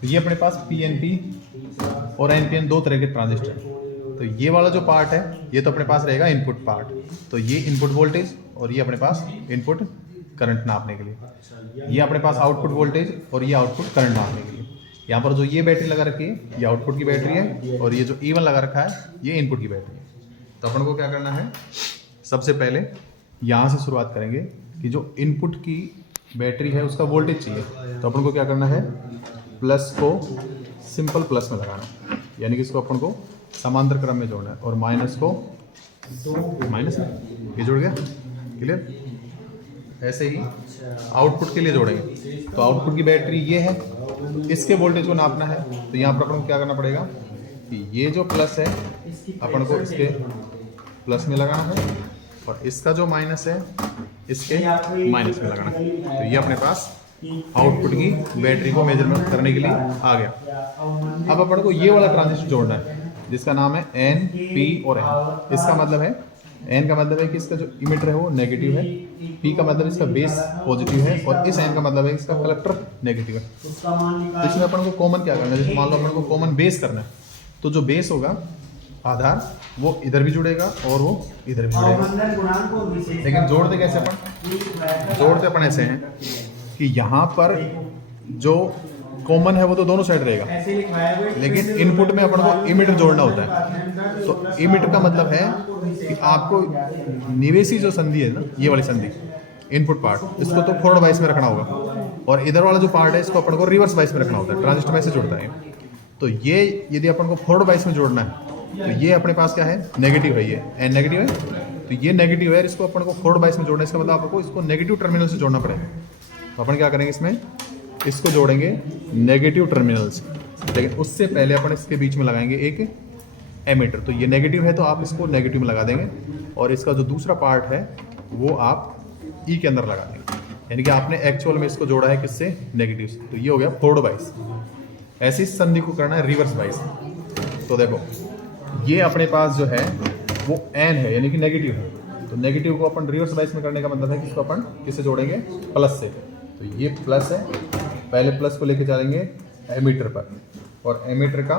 तो ये अपने पास पीएनपी और एनपीएन दो तरह के ट्रांजिस्टर। तो ये वाला जो पार्ट है ये तो अपने पास रहेगा इनपुट पार्ट, तो ये इनपुट वोल्टेज और ये अपने पास इनपुट करंट नापने के लिए। ये अपने पास आउटपुट वोल्टेज और ये आउटपुट करंट नापने के लिए। यहाँ पर जो ये बैटरी लगा रखी है ये आउटपुट की बैटरी है और ये जो E1 लगा रखा है ये इनपुट की बैटरी है। तो अपन को क्या करना है, सबसे पहले यहाँ से शुरुआत करेंगे कि जो इनपुट की बैटरी है उसका वोल्टेज चाहिए। तो अपन को क्या करना है, प्लस को सिंपल प्लस में लगाना है, यानी कि इसको अपन को समांतर क्रम में जोड़ना है, और माइनस को माइनस में ये जुड़ गया, क्लियर। ऐसे ही आउटपुट के लिए जोड़ेंगे। तो आउटपुट की बैटरी ये है, इसके वोल्टेज को नापना है। तो यहाँ पर अपन को क्या करना पड़ेगा कि ये जो प्लस है अपन को इसके प्लस में लगाना है, और इसका जो माइनस है इसके माइनस में लगाना है। तो ये अपने पास आउटपुट की बैटरी को मेजरमेंट करने के लिए आ गया। अब अपन को ये वाला ट्रांजिस्टर जोड़ना है जिसका नाम है एन, पी और एन। इसका मतलब है, एन का मतलब है कि इसका जो इमिटर है वो नेगेटिव है, पी का मतलब इसका बेस पॉजिटिव है, और इस एन का मतलब है इसका कलेक्टर नेगेटिव है। तो इसमें अपन को कॉमन क्या करना है, जैसे मान लो अपन को कॉमन बेस करना है, तो जो बेस होगा आधार वो इधर भी जुड़ेगा और वो इधर भी जुड़ेगा। लेकिन जोड़ते कैसे अपन, जोड़ते अपन ऐसे हैं कि यहाँ पर जो कॉमन है वो तो दोनों साइड रहेगा, लेकिन इनपुट में अपन को इमिटर जोड़ना होता है। तो इमिटर का मतलब है कि आपको निवेशी जो संधि है ना, ये वाली संधि इनपुट पार्ट, इसको तो फॉरवर्ड वाइस में रखना होगा, और इधर वाला जो पार्ट है इसको अपन को रिवर्स वाइस में रखना होता है। ट्रांजिस्टर में से जुड़ता है। तो ये यदि अपन को फॉरवर्ड वाइस में जोड़ना है तो ये अपने पास क्या है, नेगेटिव है, ये एन नेगेटिव है, तो ये नेगेटिव है, इसको अपन को फॉरवर्ड वाइस में जोड़ना है। इसका मतलब आपको इसको नेगेटिव टर्मिनल से जोड़ना पड़ेगा। तो अपन क्या करेंगे, इसमें इसको जोड़ेंगे नेगेटिव टर्मिनल से, लेकिन उससे पहले अपन इसके बीच में लगाएंगे एक एमीटर। तो ये नेगेटिव है तो आप इसको नेगेटिव में लगा देंगे, और इसका जो दूसरा पार्ट है वो आप ई के अंदर लगा देंगे, यानी कि आपने एक्चुअल में इसको जोड़ा है किससे, नेगेटिव से। तो ये हो गया फॉरवर्ड वाइस। ऐसी संधि को करना है रिवर्स वाइस। तो देखो ये अपने पास जो है वो एन है, यानी कि नेगेटिव है। तो नेगेटिव को अपन रिवर्स वाइस में करने का मतलब है कि इसको अपन किससे जोड़ेंगे, प्लस से। तो ये प्लस है, पहले प्लस को लेके चलेंगे एमीटर पर, और एमीटर का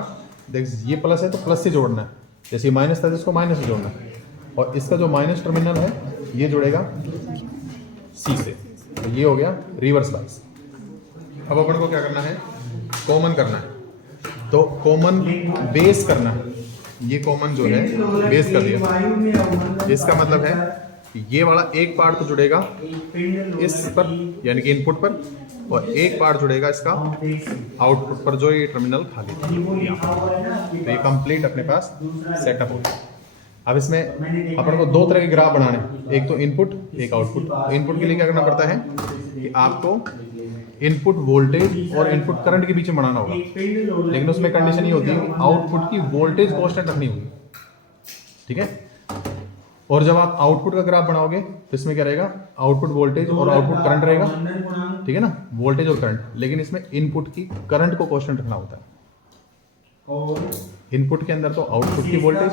देख ये प्लस है तो प्लस से जोड़ना है, जैसे माइनस था जिसको माइनस से जोड़ना है, और इसका जो माइनस टर्मिनल है ये जुड़ेगा सी से। तो ये हो गया रिवर्स वाइस। अब अपन को क्या करना है, कॉमन करना है। तो कॉमन बेस करना है, ये कॉमन जो है बेस कर दिया। इसका मतलब है कि ये वाला एक पार्ट तो जुड़ेगा इस पर, यानी कि इनपुट पर, और एक पार्ट जुड़ेगा इसका आउटपुट पर, जो ये टर्मिनल खाली था। तो ये कंप्लीट अपने पास सेटअप हो गया। अब इसमें अपन को दो तरह के ग्राफ बनाने हैं, एक तो इनपुट एक आउटपुट। तो इनपुट के लिए क्या करना पड़ता है कि आपको इनपुट वोल्टेज और इनपुट करंट के बीच में बनाना होगा, लेकिन उसमें कंडीशन ये होती है कि आउटपुट की वोल्टेज कांस्टेंट रखनी होगी, ठीक है। और जब आप आउटपुट का ग्राफ बनाओगे तो इसमें क्या रहेगा, आउटपुट वोल्टेज और आउटपुट करंट रहेगा, ठीक है ना, वोल्टेज और करंट। लेकिन इसमें इनपुट की करंट को कांस्टेंट रखना होता है। इनपुट के अंदर तो आउटपुट की वोल्टेज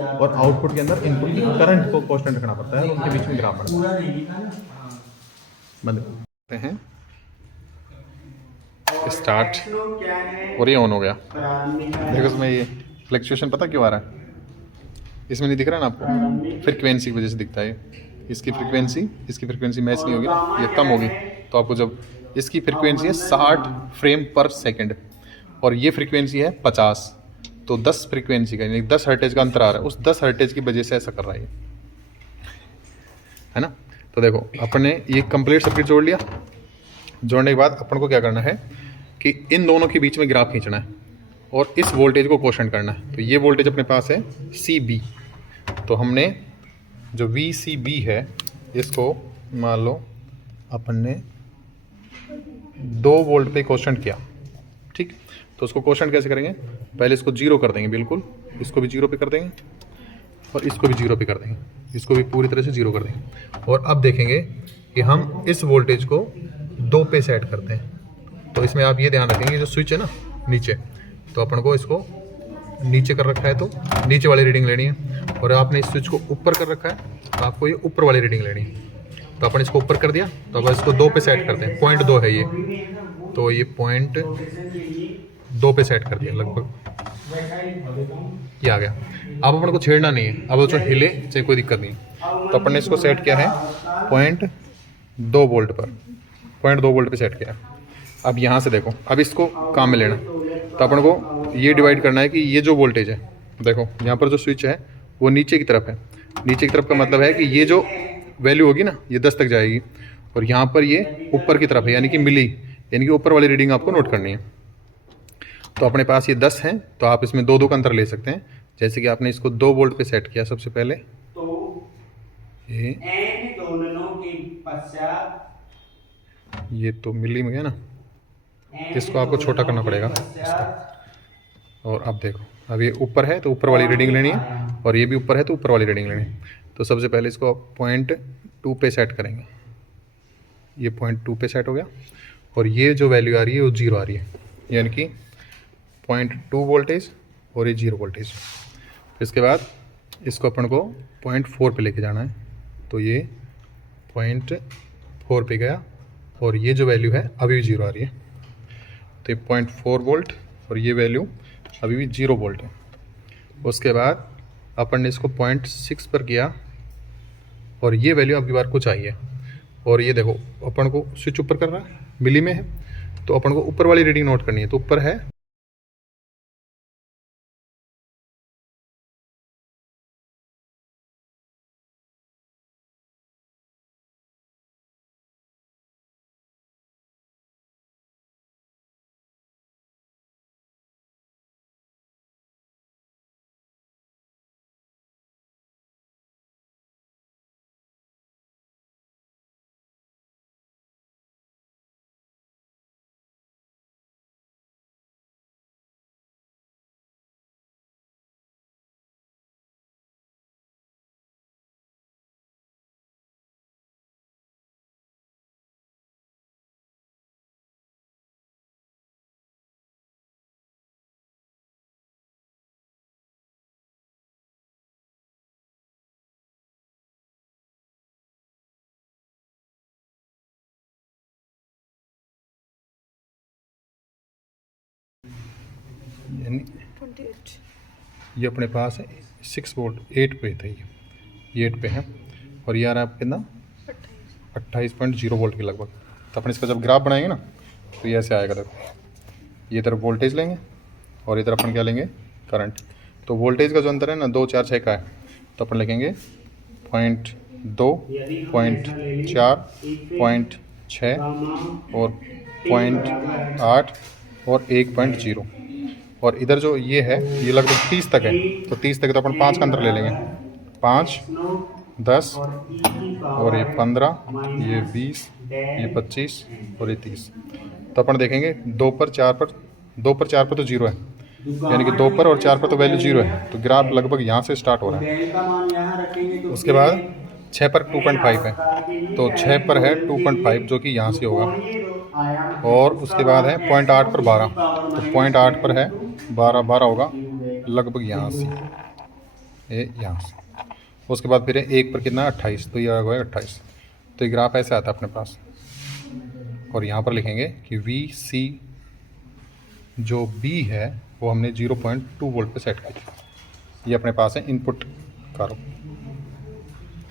और आउटपुट के अंदर इनपुट की करंट को कांस्टेंट रखना पड़ता है, उनके बीच में ग्राफ बनता है। बंद करते हैं, स्टार्ट, और ये ऑन हो गया। देखो इसमें ये फ्लक्चुएशन पता क्यों आ रहा है, इसमें नहीं दिख रहा है ना आपको, फ्रीक्वेंसी की वजह से दिखता है। इसकी फ्रीक्वेंसी मैच नहीं होगी ना, ये कम होगी। तो आपको जब इसकी फ्रीक्वेंसी है 60 फ्रेम पर सेकंड और ये फ्रीक्वेंसी है 50, तो 10 फ्रीक्वेंसी का यानी 10 हर्टेज का अंतर आ रहा है। उस 10 हर्टेज की वजह से ऐसा कर रहा है ना। तो देखो अपने ये कंप्लीट सर्किट जोड़ लिया। जोड़ने के बाद अपन को क्या करना है कि इन दोनों के बीच में ग्राफ खींचना है और इस वोल्टेज को क्वोशंट करना है। तो ये वोल्टेज अपने पास है CB। तो हमने जो VCB है इसको मान लो अपन ने 2 वोल्ट पे क्वोशंट किया, ठीक। तो उसको क्वोशंट कैसे करेंगे, पहले इसको 0 कर देंगे, बिल्कुल इसको भी 0 पे कर देंगे और इसको भी 0 पे कर देंगे, इसको भी पूरी तरह से 0 कर देंगे। और अब देखेंगे कि हम इस वोल्टेज को 2 पे सेट करते हैं। तो इसमें आप ये ध्यान रखेंगे जो स्विच है ना नीचे, तो अपन को इसको नीचे कर रखा है तो नीचे वाली रीडिंग लेनी है, और आपने इस स्विच को ऊपर कर रखा है तो आपको ये ऊपर वाली रीडिंग लेनी है। तो अपन इसको ऊपर कर दिया, तो अब इसको 2 पे सेट करते हैं, 0.2 है ये, तो ये पॉइंट 2 पे सेट कर दिया लगभग, ये आ गया। अब अपन को छेड़ना नहीं है, अब जो हिले चाहे कोई दिक्कत नहीं। तो अपन ने इसको सेट किया है पॉइंट 2 वोल्ट पर, पॉइंट 2 वोल्ट पे सेट किया है। अब यहाँ से देखो, अब इसको काम में लेना, तो अपन को ये डिवाइड करना है कि ये जो वोल्टेज है, देखो यहाँ पर जो स्विच है वो नीचे की तरफ है। नीचे की तरफ का मतलब है कि ये जो वैल्यू होगी ना ये 10 तक जाएगी, और यहाँ पर ये ऊपर की तरफ है, यानी कि मिली, यानी कि ऊपर वाली रीडिंग आपको नोट करनी है। तो अपने पास ये 10 हैं, तो आप इसमें 2-2 का अंतर ले सकते हैं। जैसे कि आपने इसको 2 वोल्ट पे सेट किया सबसे पहले, ये तो मिली में गया ना, इसको आपको छोटा करना पड़ेगा। और अब देखो, अब ये ऊपर है तो ऊपर वाली रीडिंग लेनी है, और ये भी ऊपर है तो ऊपर वाली रीडिंग लेनी है। तो सबसे पहले इसको पॉइंट 2 पे सेट करेंगे, ये पॉइंट 2 पे सेट हो गया, और ये जो वैल्यू आ रही है वो 0 आ रही है, यानी कि पॉइंट 2 वोल्टेज और ये 0 वोल्टेज। इसके बाद इसको अपन को पॉइंट 4 पे लेके जाना है, तो ये पॉइंट 4 पे गया, और ये जो वैल्यू है अभी भी 0 आ रही है, तो ये पॉइंट 4 वोल्ट और ये वैल्यू अभी भी 0 वोल्ट है। उसके बाद अपन ने इसको पॉइंट 6 पर किया, और ये वैल्यू अब की बार कुछ आई है, और ये देखो अपन को स्विच ऊपर कर रहा है, मिली में है, तो अपन को ऊपर वाली रीडिंग नोट करनी है। तो ऊपर है यानी 28, ये अपने पास है 6 वोल्ट, 8 पे था ये 8 पे है, और ये आ रहा है आपके कितना 28.0 वोल्ट के लगभग। तो अपन इसका जब ग्राफ बनाएंगे ना तो ये ऐसे आएगा। देखो ये इधर वोल्टेज लेंगे और इधर अपन क्या लेंगे, करंट। तो वोल्टेज का जो अंतर है ना 2, 4, 6 का है, तो अपन लिखेंगे 0.2, 0.4, 0.6 और 0.8 और 1.0। और इधर जो ये है ये लगभग 30 तक है, तो 30 तक है तो अपन 5 का अंतर ले लेंगे, 5, 10 और ये 15, ये 20, ये 25 और ये 30। तो अपन देखेंगे 2 पर 4 पर तो 0 है, यानी कि 2 पर और 4 पर तो वैल्यू 0 है, तो ग्राफ लगभग यहाँ से स्टार्ट हो रहा है। उसके बाद 6 पर 2.5 है, तो 6 पर है 2.5 जो कि यहाँ से होगा, और उसके बाद है 0.8 पर 12, तो 0.8 पर है 12 होगा लगभग यहाँ से, ये यहाँ से। उसके बाद फिर 1 पर कितना 28, तो ये आ गया 28। तो ये ग्राफ ऐसे आता है अपने पास, और यहाँ पर लिखेंगे कि VC जो B है वो हमने 0.2 वोल्ट पे सेट किया। ये अपने पास है इनपुट करो,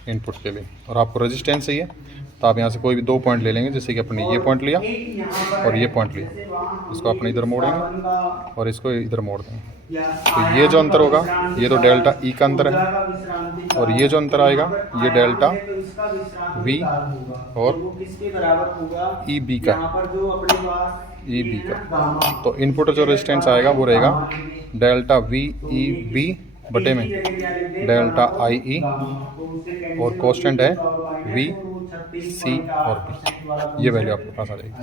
इनपुट के लिए। और आपको रेजिस्टेंस चाहिए तो आप यहाँ से कोई भी 2 पॉइंट ले लेंगे, जैसे कि अपने ये पॉइंट लिया और ये पॉइंट लिया, इसको अपने इधर मोड़ेंगे और इसको इधर मोड़ देंगे। तो ये जो अंतर होगा ये तो डेल्टा E का अंतर है, और ये जो अंतर आएगा ये डेल्टा V और EB का, EB का। तो इनपुट जो रेजिस्टेंस आएगा वो रहेगा डेल्टा VEB बटे में डेल्टा IE, और कांस्टेंट है VC और B। ये वैल्यू आपके पास आ जाएगी।